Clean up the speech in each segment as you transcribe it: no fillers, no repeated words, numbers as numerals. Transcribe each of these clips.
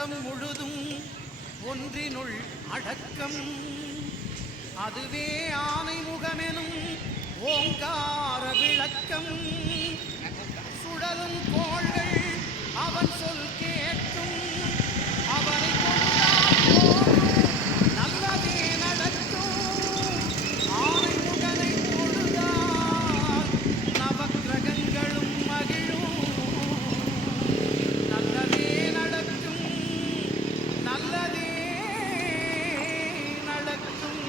அண்டம் முழுதும் ஒன்றினுள் அடக்கம். அதுவே ஆனை முகமெனும் ஓங்கார விளக்கம். சுழலும் கோள்கள் அவன் சொல் கேட்டும் அவனை கொண்டால் நல்லதே நடக்கும். ஆனை முகனை தொழுதால் நவக்கிரகங்களும் மகிழும். நல்லதே நடக்கும், நல்லதே நடக்கும்.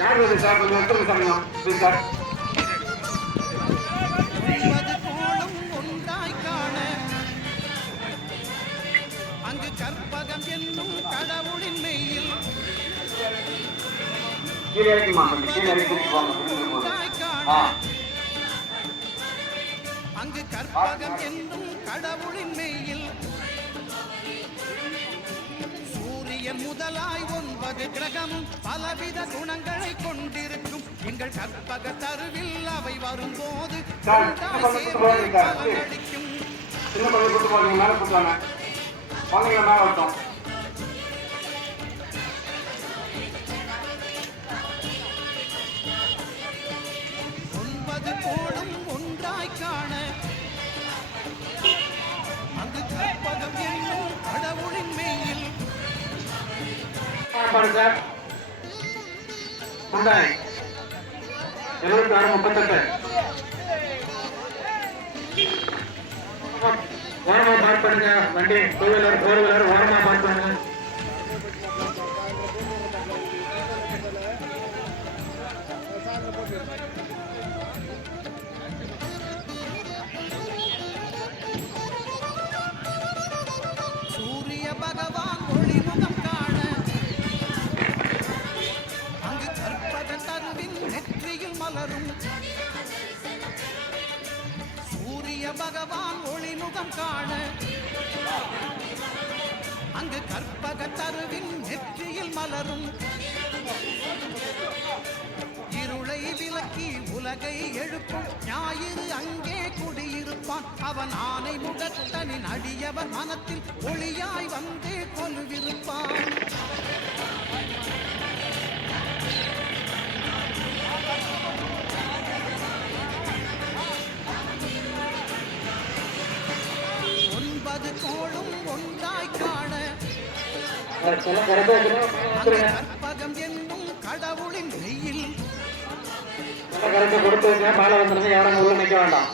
யார் சார் கொஞ்சம் எடுத்து சொல்லலாம் சார். கோலம் ஒன்றாய் காண அங்கு கற்பகம் என்னும் கடவுளின் மெய்யில் அங்கு கற்பகம் என்னும் கடவுளின் மெய்யில் சூரியன் முதலாய் 9 கிரகமும் பலவித குணங்களை கொண்டிருக்கும். எங்கள் கற்பக தருவில் அவை வரும்போது பலனளிக்கும். கோடும் ஒன்றாய் காண அங்கு கற்பகம் என்னும் கடவுளின் மெய்யில் 76 38 ஓரமா பார்க் பண்ணுங்க. வண்டி 2 வீலர் 4 வீலர் ஓரமா பார்க் பண்ணுங்க. சூரிய பகவான் ஒளிமுகம் காண அங்கு கற்பக தருவின் நெற்றியில் மலரும். சூரிய பகவான் ஒளிமுகம் காண அங்கு கற்பக தருவின் நெற்றியில் மலரும். இருளை விலக்கி உலகை எழுப்பும் ஞாயிறு அங்கே குடியிருப்பான். அவன் ஆனை முகத்தனின் அடியவர் மனத்தில் ஒளியாய் வந்தே கொலுவிருப்பான். கோளும் ஒன்றாய் காண கற்பகம் என்னும் கடவுளின் மெய்யில் கொடுத்து மேல வந்துருங்க. யாரும் உள்ள நிற்க வேண்டாம்.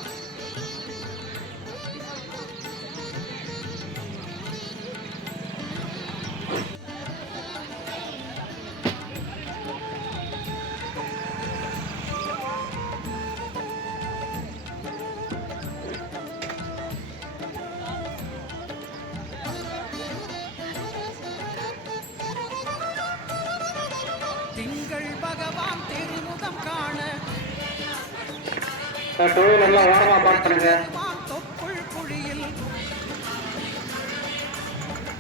திங்கள் பகவான் திருமுகம் காண தொப்புள் குழியில்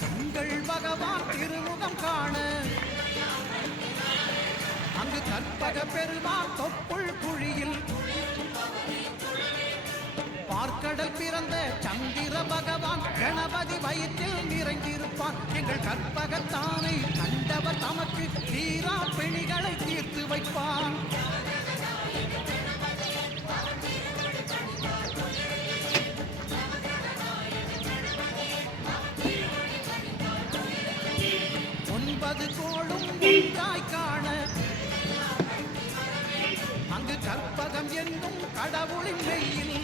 திங்கள் பகவான் திருமுகம் காண அங்கு கற்பக பெருமான் தொப்புள் குழியில் பார்க்கடல் பிறந்த சந்திர பகவான் கணபதி வயிற்றில் நிறைந்திருப்பான். எங்கள் கற்பகத்தானை கண்டவர் தமக்கு தீரா பிணிகளை தீர்த்து வைப்பான். ஒன்பது கோளும் ஒன்றாய் காண அங்கு கற்பகம் என்னும் கடவுளின் மெய்யில்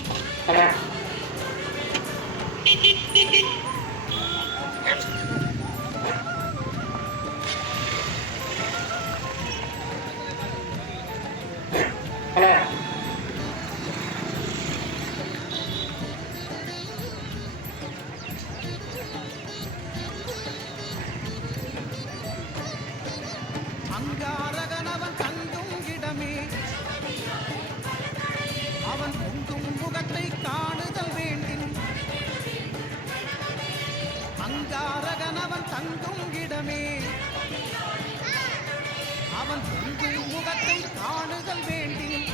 அங்காரகனவன் தங்கும் இடமே அவன் பொங்கும் முகத்தை காணுதல் வேண்டின். அங்காரகனவன் தங்கும் இடமே அவன் பொங்கும் முகத்தை காணுதல் வேண்டின்.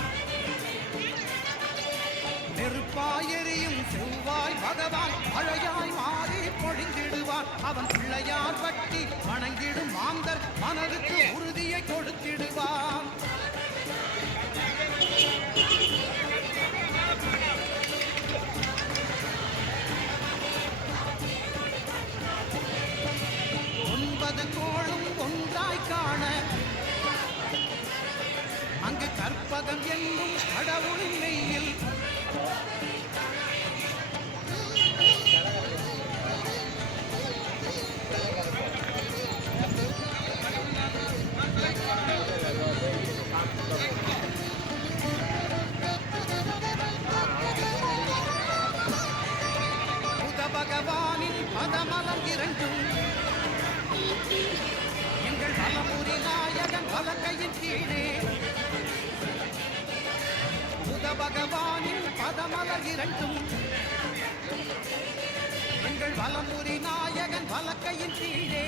வாயெறியும் செவ்வாய் பகவான் மழையாய் மாறி பொழிந்திடுவான். அவன் பிள்ளையார் பட்டி வணங்கிடும் மாந்தர் மனதுக்கு உறுதியை கொடுத்திடுவான். ஒன்பது கோளும் ஒன்றாய் காண அங்கு கற்பகம் என்னும் கடவுளின் மெய்யில் புத பகவானின் பதமலம் இரண்டும் எங்கள் வலமுறி நாயகன் வலக்கையின் கீழே புத பகவானின் பதமலர் இரண்டும் எங்கள் வலமுறி நாயகன் வலக்கையின் கீழே